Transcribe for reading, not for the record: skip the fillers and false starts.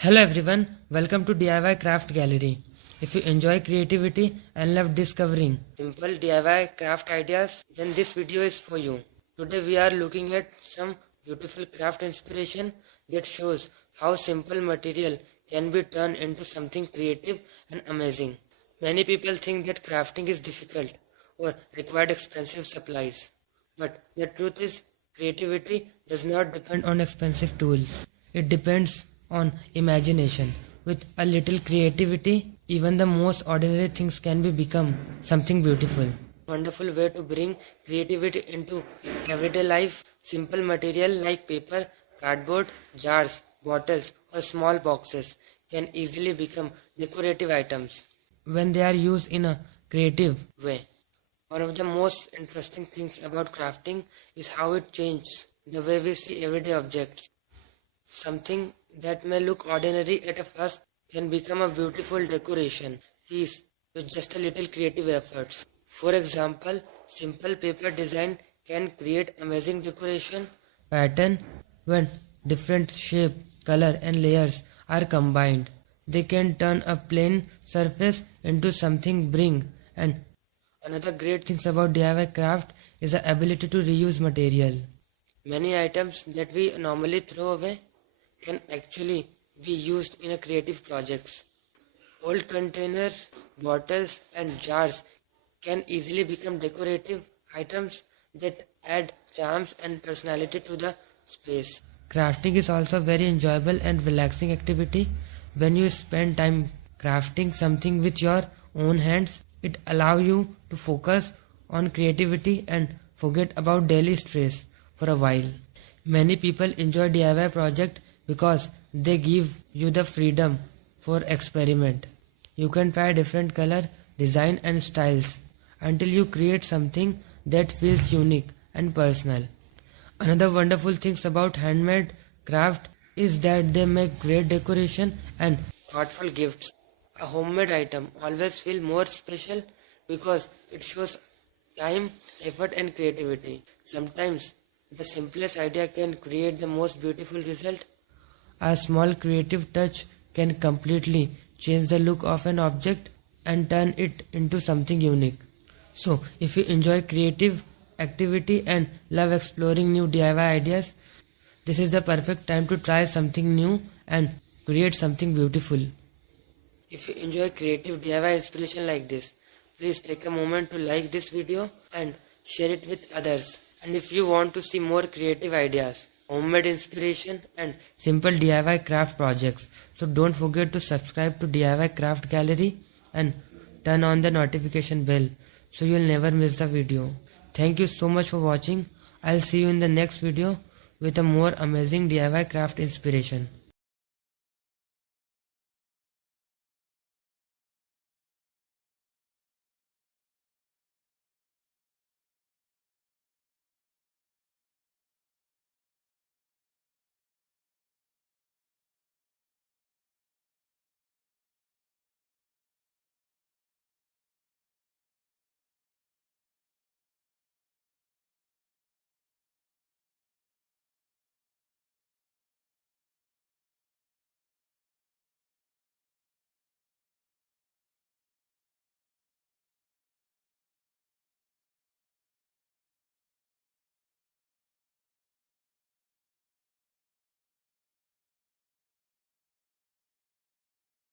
Hello everyone, welcome to DIY Craft Gallery. If you enjoy creativity and love discovering simple DIY craft ideas, then this video is for you. Today we are looking at some beautiful craft inspiration that shows how simple material can be turned into something creative and amazing. Many people think that crafting is difficult or required expensive supplies. But the truth is, creativity does not depend on expensive tools. It depends on imagination. With a little creativity, even the most ordinary things can become something beautiful. Wonderful way to bring creativity into everyday life. Simple material like paper, cardboard, jars, bottles or small boxes can easily become decorative items when they are used in a creative way. One of the most interesting things about crafting is how it changes the way we see everyday objects. Something that may look ordinary at a first can become a beautiful decoration piece with just a little creative efforts. For example, simple paper design can create amazing decoration pattern when different shape, color and layers are combined. They can turn a plain surface into something bring. And another great thing about DIY craft is the ability to reuse material. Many items that we normally throw away can actually be used in a creative projects. Old containers, bottles and jars can easily become decorative items that add charms and personality to the space. Crafting is also a very enjoyable and relaxing activity. When you spend time crafting something with your own hands, it allows you to focus on creativity and forget about daily stress for a while. Many people enjoy DIY projects because they give you the freedom for experiment. You can try different color, design and styles until you create something that feels unique and personal. Another wonderful thing about handmade craft is that they make great decoration and thoughtful gifts. A homemade item always feels more special because it shows time, effort and creativity. Sometimes the simplest idea can create the most beautiful result. A small creative touch can completely change the look of an object and turn it into something unique. So, if you enjoy creative activity and love exploring new DIY ideas, this is the perfect time to try something new and create something beautiful. If you enjoy creative DIY inspiration like this, please take a moment to like this video and share it with others. And if you want to see more creative ideas, homemade inspiration and simple DIY craft projects, so don't forget to subscribe to DIY Craft Gallery and turn on the notification bell so you'll never miss the video. Thank you so much for watching. I'll see you in the next video with a more amazing DIY craft inspiration.